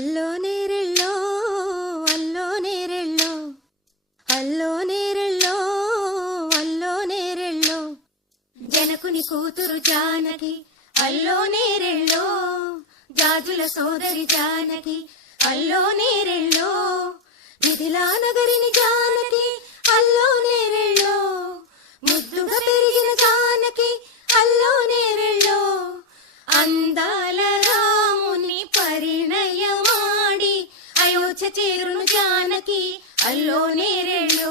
అల్లో నేరెళ్ళో అల్లో నేరెళ్ళో అల్లో నేరెళ్ళో అల్లో నేరెళ్ళో జనకుని కూతురు జానకి అల్లో నేరెళ్ళో జాజుల సోదరి జానకి అల్లో నేరెళ్ళో మిథిలా నగరిని జానకి అల్లో నేరెళ్ళో ముద్దుగా పెరిగిన జానకి అల్లో నేరెళ్ళో అందాల రాముని పరిణయమాడి అయోధ్య చేరును జానకి అల్లో నేరెళ్ళో.